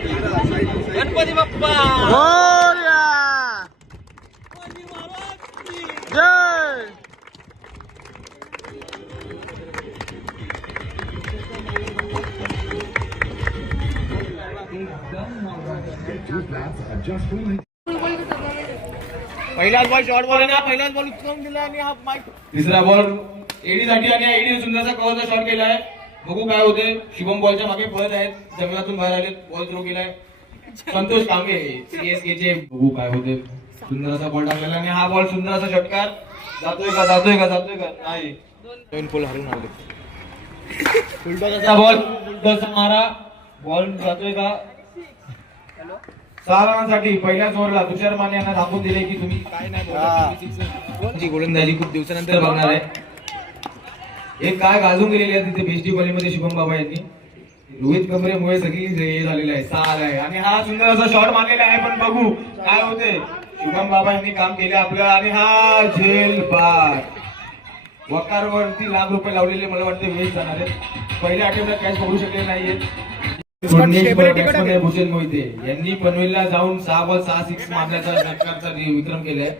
गणपती बाप्पा मोरया. जय. पहिलाच ball short ball आहे ना, पहिलाच बॉल उचलून दिला आणि हा माईक तिसरा बॉल एडीसाठी आणि एडी सुंदरचा कव्हरचा शॉट केलाय. बघू काय होते. शुभम बॉलच्या मागे पळत आहेत, जमिनातून बाहेर आले, बॉल थ्रो केलाय संतोष कांबळे सीएसके चे. बघू काय होते. सुंदर असा बॉल टाकलेला आणि हा बॉल सुंदर असा षटकार. जातोय का जातोय का जातोय का नाही. दोन पोल हरून आले. फुलटॉसचा बॉल, फुलटॉसचा मारा, बॉल जातोय का. 6 रनांसाठी पहिल्याच ओव्हरला तुषार माने यांना दाखवून दिले की तुम्ही काय नाही. गोलंदाजी खूप दिवसानंतर बघणार आहे. एक काय गाजून गेलेली आहे तिथे बेस्टी कॉलेजमध्ये शुभम बाबा यांनी. रोहित कमरेमुळे सगळी हे झालेलं आहे, 6 आलाय आणि हा सुंदर असा शॉट मारलेला आहे. पण बघू काय होते. शुभम बाबा यांनी काम केले आपलं आणि हा झेल पार. वकारवरती ₹1,00,000 लावलेले मला वाटते वेस्ट जाणार आहेत. पहिल्या आठवड्यात कॅच पकडू शकले नाहीयेत. भूषण मोहिते यांनी पनवेलला जाऊन 6 बॉल 6 सिक्स मारण्याचा षटकारचा विक्रम केलाय.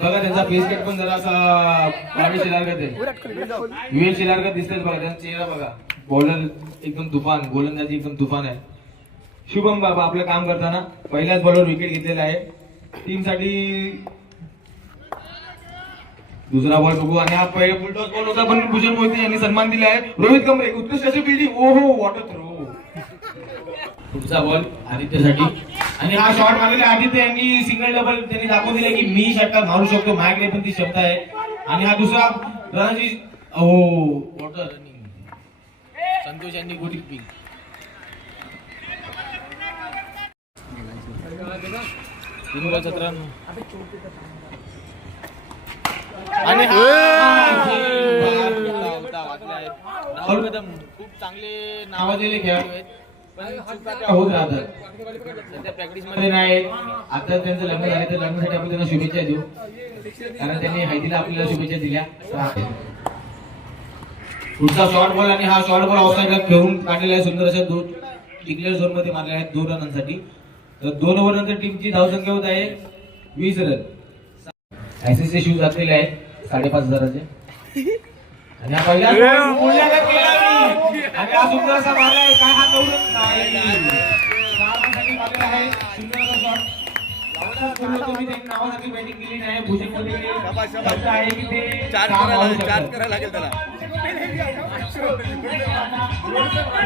बघा त्यांचा फेस कट पण जरा असा विवेक शिलारकर दिसतोय बघा. त्यांचा चेहरा बघा. बॉलर एकदम तुफान, गोलंदाजी एकदम तुफान आहे. शुभम बाबा आपलं काम करताना पहिल्याच बॉलवर विकेट घेतलेला आहे टीम साठी. दुसरा बॉल बघू आणि हा पहिला फुलटॉस बॉल होता पण भूषण मोहिते यांनी सन्मान दिला आहे. रोहित कमरे उत्कृष्ट अशी फिल्डिंग. ओहो वॉटर थ्रो. पुढचा बॉल आदित्यसाठी आणि हा शॉट मारलेला आदित्य यांनी सिंगल डबल त्यांनी दाखवून दिले की मी षटकार मारू शकतो, माझ्याकडे पण ती क्षमता आहे. आणि हा दुसरा रनाची वॉटर रनिंग. संतोष यांनी गुड किपिंग. तीन बॉल 17 आणि राहुल कदम खूप चांगले नावाजलेले खेळाडू आहेत पण होत राहतात. सध्या प्रॅक्टिस मध्ये नाही. आता त्यांचं लग्न झालं तर लग्नासाठी आपण त्यांना शुभेच्छा देऊ कारण त्यांनी हळदीला आपल्याला शुभेच्छा दिल्या. पुढचा शॉर्ट बॉल आणि हा शॉर्ट बॉल ऑफसाईडला खेळून काढलेला आहे. सुंदर अशा 2 डिक्लेअर झोन मध्ये मारले आहेत 2 रनांसाठी. तर 2 ओव्हर नंतर टीमची धावसंख्या होत आहे 20 रन. आयसीसी शूज घातलेले आहेत 5,500चे आणि हा पहिला आणि हा सुंदर असा मारला आहे. काय हा 9 रन आहे. सुंदर असा शॉट. नावासाठी बॅटिंग केली नाही. भूषण मोहिते आहे की ते 4 करायला लागेल त्याला.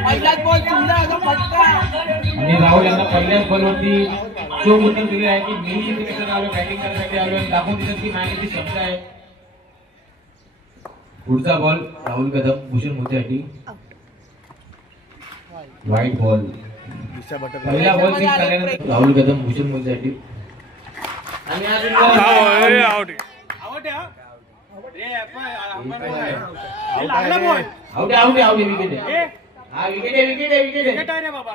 पहिलाच बॉल सुंदर असा फटका. आणि राहुल यांना पहिल्याच बॉलवरती जो उत्तर दिले आहे की मी इथे कसं आलो बॅटिंग करण्यासाठी आलो आणि दाखवून दिलं की माझ्याकडे क्षमता आहे. पुढचा बॉल राहुल कदम भूषण मोहितेसाठी. White ball. पहिला बॉल सिक्स झाल्यानंतर राहुल कदम भूषण मोहितेसाठी आणि आउट विकेट आहे. हा विकेट आहे विकेट आहे विकेट आहे बाबा.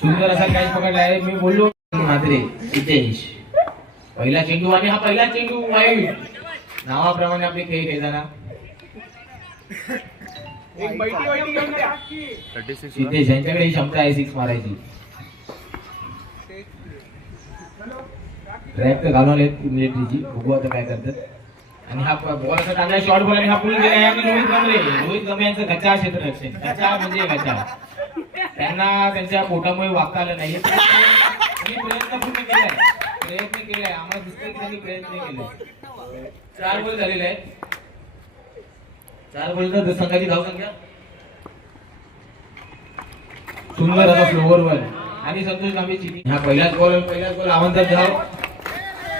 सुंदर असा कॅच पकडला आहे. मी बोललो मात्रे सिद्धेश. पहिला चेंडू आणि हा पहिला चेंडू वाईट. नावाप्रमाणे आपले खेळ खेळताना सिद्धेश यांच्याकडे ही क्षमता आहे 6 मारायची. ट्रॅक तर घालून येत मिलिटरीची. बघू आता काय करतात. आणि हा बॉल असा टाकला शॉर्ट बॉल आणि हा पुल गेला आणि रोहित कमरे यांचं गचा क्षेत्ररक्षण. गचा म्हणजे गचा. त्यांना त्यांच्या पोटामुळे वागता आलं नाही. प्रयत्न पूर्ण केलाय आम्हाला दिसतंय की त्यांनी प्रयत्न केले. 4 बॉल झालेले आहेत. 4 बॉल तर संघाची धावसंख्या. सुंदर असा फ्लोअर बॉल आणि संतोष कांबळेची. हा पहिलाच बॉल आमंत्रण धाव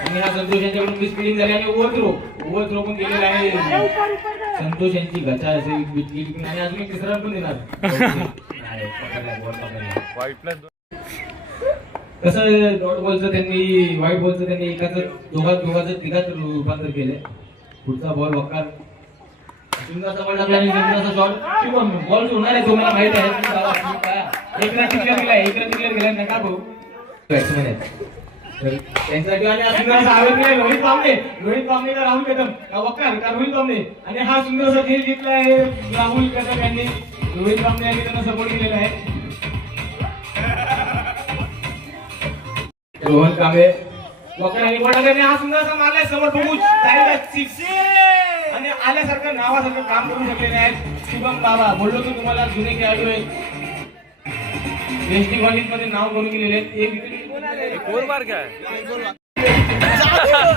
आणि हा संतोष यांच्याकडून मिसफिलिंग झाली आणि ओव्हर थ्रो पण केलेला आहे. संतोष यांची गचा असेल आणि अजून एक तिसरा पण देणार. कसं डॉट बॉलचं त्यांनी व्हाईट बॉलचं त्यांनी दोघांचं तिघात रूपांतर केलंय. पुढचा बॉल वकार. सुंदरचा बॉल टाकला आणि सुंदरचा शॉट. बॉल होणार आहे तुम्हाला माहित आहे. एक रन क्लिअर केला नका भाऊ. बॅट्समॅन आहेत तर त्यांच्यासाठी आणि हा सुंदरसा आवेदन आहे रोहित कांबळे का राहुल कदम का वक्कार का रोहित कांबळे आणि हा सुंदरसा खेळ जिंकला आहे राहुल कदम यांनी. रोहित कांबळे यांनी त्यांना सपोर्ट केलेला आहे. रोहन कांबळे वक्कार आणि वडाने हा सुंदरसा मारलाय समोर बघू जायला सिक्स आणि आल्यासारखं नावासारखं काम करू शकलेले आहेत शुभम बाबा. बोललो की तुम्हाला जुने खेळाडू आहेत वेस्टी कॉलेजमध्ये नाव करून गेलेले आहेत. एक विकेट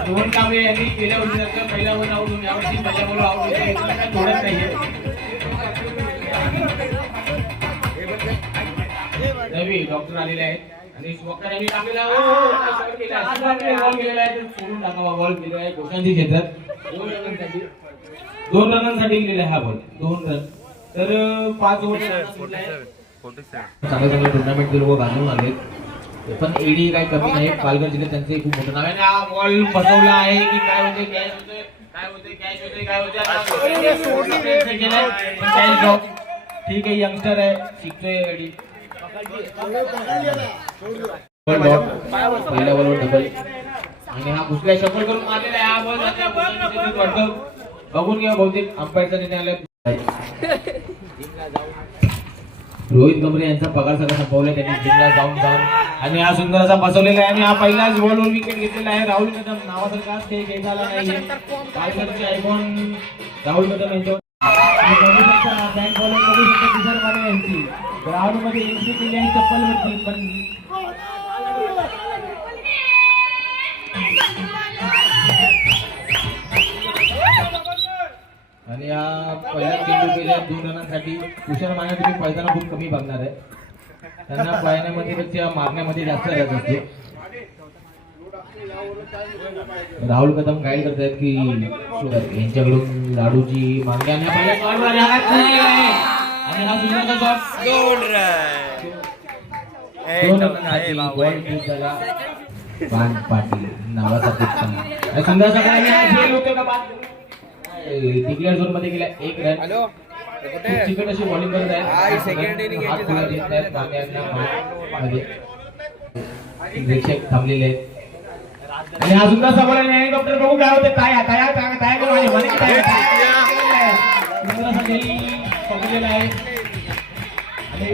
रोहन कांबळे यांनी गेल्या वर्षी पहिल्या वर आउट होऊन यावर्षी पहिल्या बॉल आउट होते थोडंच नाहीये. रवी डॉक्टर आलेले आहेत आणि वक्कर यांनी टाकलेला बॉल केलेला आहे सोडून टाकावा बॉल केलेला आहे घोषांची क्षेत्रात 2 रनांसाठी गेलेला आहे हा बॉल 2 रन. तर 5 ओव्हर चांगल्या टुर्नामेंट ते लोक घालून आलेत पण एडी काही कमी नाही. पालघर जिल्ह्यात त्यांचे खूप मोठं नाव आहे. हा बॉल फसवला आहे की काय होते काय होते ठीक आहे यंगस्टर आहे शिकतोय एडी. पहिल्या बॉलवर डबल आणि हा कुठल्या शफल करून मारलेला आहे. हा बॉल बघून घ्या बहुतेक अंपायरचा निर्णय आलाय. रोहित गमरे यांचा पगार सगळा संपवलाय त्यांनी जिल्हा जाऊन आणि हा सुंदर असा बसवलेला आहे आणि हा पहिलाच बॉलवर विकेट घेतलेला आहे. राहुल कदम नावासारखा ते काही झाला नाहीये. पालघरचे आयकॉन राहुल कदम यांच्यावर बँक बॉलर बघू शकतो तुषार माने यांची ग्राउंड मध्ये एंट्री केली आहे चप्पलवरती पण आणि या पहिल्या चेंडू केल्या 2 रनांसाठी तुषार माने तुम्ही पळताना खूप कमी बघणार आहे. त्यांना पळण्यामध्ये पेक्षा मारण्यामध्ये जास्त रस असते. राहुल कदम गाईड करतायत की यांच्याकडून लाडूची मागणी आणि हा सुंदरचा शॉट बाण पाटील नावाचा सुंदरसा डिक्लेअर झोन मध्ये गेला 1 रन. चिकट अशी बॉलिंग करत आहेत प्रेक्षक थांबलेले आहेत आणि हा सुंदर सवाल आहे. डॉक्टर बघू काय होते काय पकडलेला आहे आणि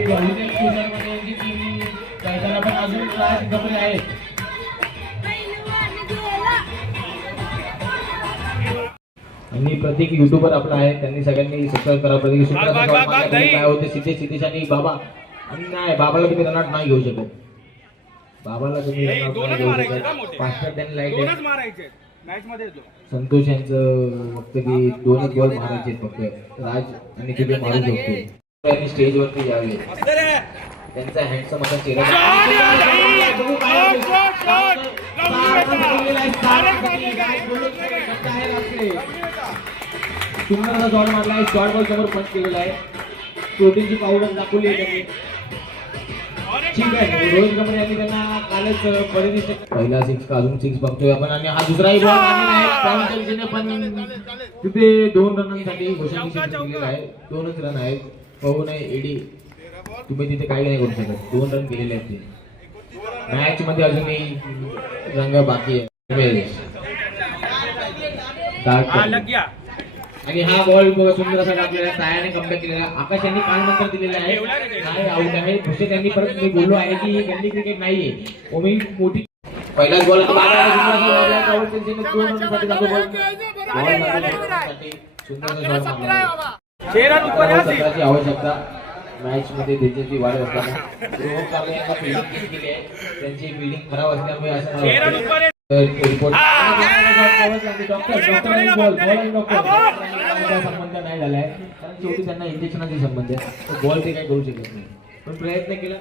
पण अजून गमले आहेत. आणि प्रत्येक युट्यूबर आपला आहे त्यांनी सगळ्यांनी सबस्क्राईब करा. प्रत्येक काय होते सिद्धेश आणि बाबा आणि नाही बाबाला तुम्ही रनआउट नाही घेऊ शकत. बाबाला तुम्ही संतोष यांचं फक्त की 2च बॉल मारायचे फक्त राज आणि तिथे मारू शकतो. स्टेजवरती यावे त्यांचा हँडसम असा चेहरा सुंदर शॉट मारला आहे. शॉट बॉल समोर पंच केलेला आहे. प्रोटीनची पावडर दाखवली आहे त्यांनी. ठीक आहे रोहित गमरे यांनी त्यांना कालच बरेच पहिला 6 का अजून 6 बघतोय आपण आणि हा दुसराही बॉल आहे पण तिथे 2 रनांसाठी घोषणा केलेला आहे. 2च रन आहेत. पाहू नये एडी तुम्ही तिथे काही नाही करू शकत. 2 रन केलेले आहेत ते मॅच मध्ये अजूनही रंग बाकी आहे. आणि हा बॉल सुंदर असा टाकलेला तायाने कमबॅक केलेला. आकाश यांनी काल नंतर दिलेला आहे नाही आऊट आहे. भुसे त्यांनी परत मी बोललो आहे की ही गल्ली क्रिकेट नाहीये ओमी मोठी पहिलाच बॉल आवश्यकता मॅच मध्ये त्याची वाढ असताना त्यांची बिल्डिंग खराब असल्यामुळे असं संबंध नाही झालाय कारण शेवटी त्यांना इंजेक्शनाचा संबंध आहे. बॉल ते काही करू शकत नाही पण प्रयत्न केला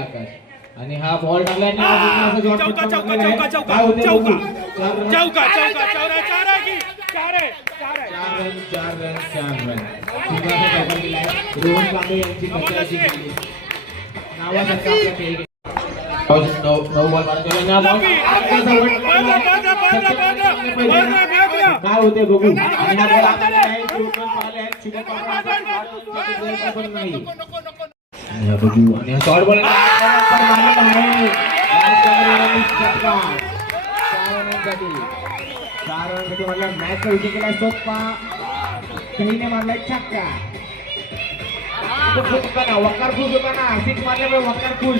आकाश आणि हा बॉल टाकला रोहन कांबळे यांची काय होते बघू या बघू आणि हा शॉर्ट बॉल मारलेला आहे. चार रनसाठी म्हटलं मॅचचा विषय केला सोप्पा कहीने मारलाय छक्का. खुश होता ना वकार खुश होता ना सिक्स मारल्यामुळे वकार खुश.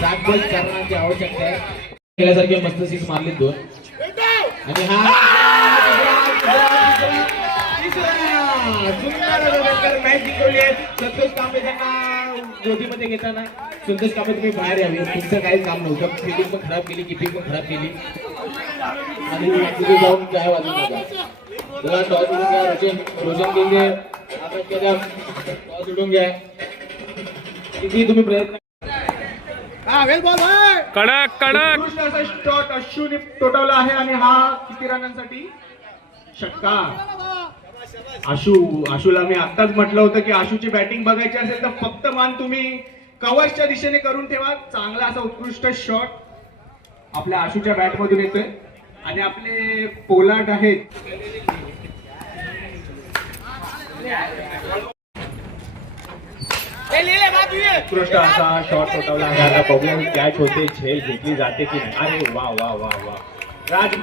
7 बॉल 4 रनांची आवश्यकता आहे. केल्यासारखे मस्त सिक्स मारले 2 आणि हा सुंदर मॅच जिंकवली आहे. संतोष कांबळे त्यांना गोदीमध्ये घेताना संतोष कांबळे तुम्ही बाहेर यावे. तुमचं काही काम नव्हतं. फिल्डिंग पण खराब केली किपिंग पण खराब केली आणि तुम्ही जाऊन काय वाजू नका. टॉस उडून घ्या. रोशन गेले आता केल्या टॉस उडून घ्या. किती तुम्ही प्रयत्न कडक कडक उत्कृष्ट असा शॉट अश्विनी टोटवला आहे आणि हा किती रनांसाठी षटकार. आशूला मी आत्ताच म्हटलं होतं की आशूची बॅटिंग बघायची असेल तर फक्त मान तुम्ही कव्हरच्या दिशेने करून ठेवा. चांगला असा उत्कृष्ट शॉट आपल्या आशूच्या बॅट मधून येतोय आणि आपले पोलार्ड आहेत. उत्कृष्ट असा शॉट टोटवला आहे. आता बघून कॅच होते झेल घेतली जाते की नाही. अरे वा वा वा वा राज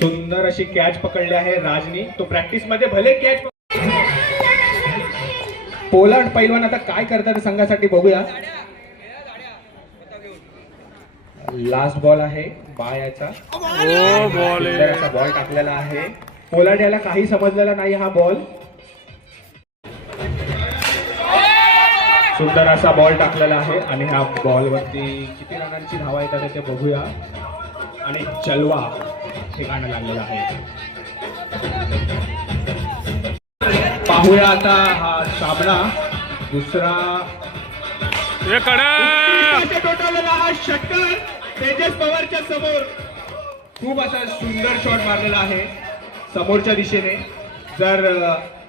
सुंदर अशी कॅच पकडली आहे राजनी. तो प्रॅक्टिस मध्ये भले कॅच पोलार्ड पैलवान आता काय करतात संघासाठी बघूया. लास्ट बॉल आहे बायाचा. सुंदर असा बॉल टाकलेला आहे. पोलार्ड याला काही समजलेला नाही हा बॉल. सुंदर असा बॉल टाकलेला आहे आणि ह्या बॉल वरती किती रनांची धावा येतात ते बघूया आणि चलवा ठिकाणं लागलेला आहे. पाहूया आता हा सामना. दुसरा टोटवलेला हा षटकार तेजस पवारच्या समोर. खूप असा सुंदर शॉट मारलेला आहे समोरच्या दिशेने. जर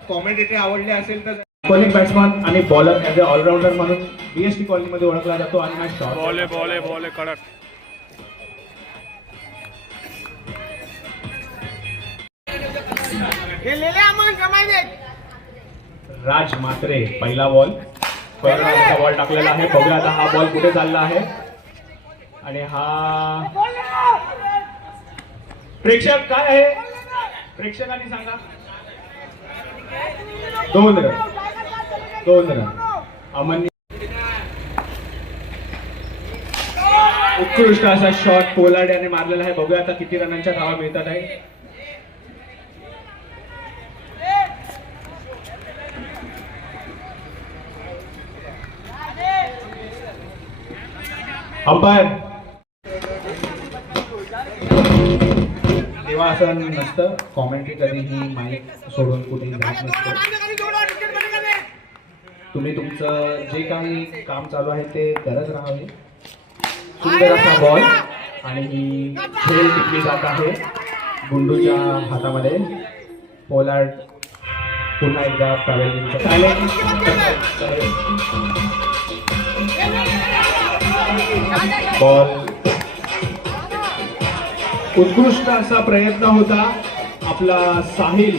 कॉमेंटेटरी आवडले असेल तर बॉलिंग बॅट्समन आणि बॉलर ॲज अ ऑलराऊंडर म्हणून बीएसटी कॉलनीमध्ये ओळखला जातो आणि हा शॉट बॉले कडक राज मात्रे पहिला बॉल बॉल टाकलेला आहे. बघूया आता हा बॉल कुठे चालला आहे आणि हा प्रेक्षक काय आहे प्रेक्षकांनी सांगा. 2 रन अमन. उत्कृष्ट असा शॉट पोलार्ड याने मारलेला आहे. बघूया आता किती रनांच्या धावा मिळतात आहे. अंपायर तेव्हा असं नसतं. कॉमेंट्री कधीही माईक सोडून कुठे जात नसतं. तुम्ही तुमचं जे काही काम चालू आहे ते करत राहावे. सुंदर असा बॉल आणि ही खेळ टिकली जात आहे गुंडूच्या हातामध्ये. पोलार्ड पुन्हा एकदा बॉल. उत्कृष्ट असा प्रयत्न होता आपला साहिल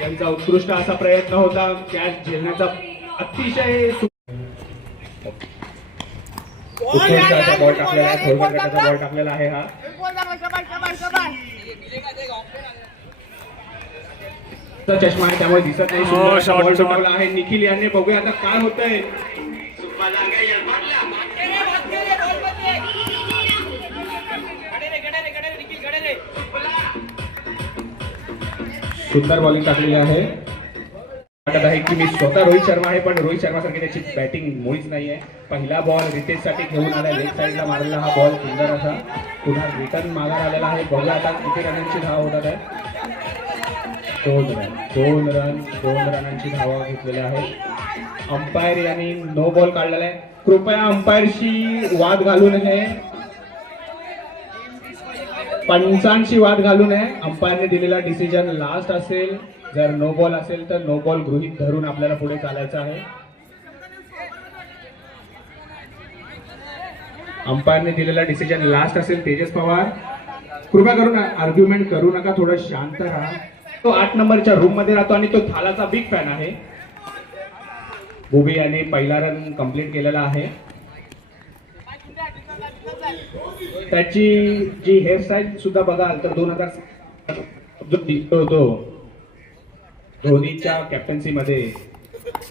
यांचा. उत्कृष्ट असा प्रयत्न होता कॅच झेलण्याचा. अतिशय उत्कृष्ट असा बॉल टाकलेला आहे. थोडक्यात गटाचा बॉल टाकलेला आहे हा. चष्मा आहे त्यामुळे दिसत नाही. सुंदर असा बॉल टाकला आहे निखिल यांनी. बघूया आता काय होतंय. सुंदर बॉलिंग टाकलेली आहे. वाटत आहे की मी स्वतः रोहित शर्मा आहे पण रोहित शर्मा सारखी त्याची बॅटिंग मुळीच नाही आहे. पहिला बॉल रितेश साठी घेऊन आला. लेग साईडला मारलेला हा बॉल सुंदर असा पुन्हा रिटर्न मागार आलेला आहे. बघूया आता किती रनांची धावा होतात आहे. 2 रनांची धावा घेतलेल्या आहेत. अंपायर यांनी नो बॉल काढलेला आहे. कृपया अंपायरशी वाद घालू नये. पंचांशी वाद घालू नये. अंपायरने दिलेला डिसिजन लास्ट असेल. जर नो बॉल असेल तर नो बॉल गृहीत धरून आपल्याला पुढे चालायचं आहे. अंपायरने दिलेला डिसिजन लास्ट असेल तेजस पवार कृपया करून आर्ग्युमेंट करू नका, थोडं शांत राहा. तो 8 नंबरच्या रूम मध्ये राहतो आणि तो थालाचा बिग फॅन आहे. बुबी याने पहिला रन कंप्लीट केलेला आहे. त्याची जी हेअरस्टाईल सुद्धा बघाल तर 2000 जो दिसतो होतो धोनीच्या कॅप्टन्सी मध्ये,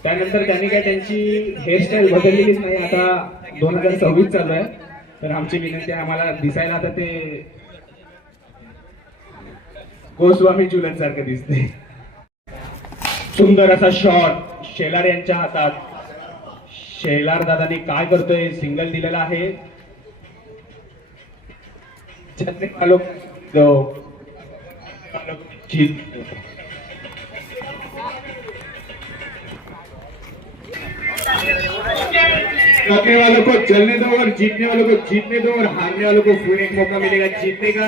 त्यानंतर त्यांनी काय त्यांची हेअरस्टाईल बदललेलीच नाही. आता 2026 चालू आहे, तर आमची विनंती आहे आम्हाला दिसायला आता ते गोस्वामी चुलत सारखं दिसते. सुंदर असा शॉट शेलार यांच्या हातात. शेलार दादानी काय करतोय, सिंगल दिलेला आहे. करने वालों को चलने दो और जीतने वालों को जीतने दो और हारने वालों को फिर एक मौका मिलेगा जीतने का.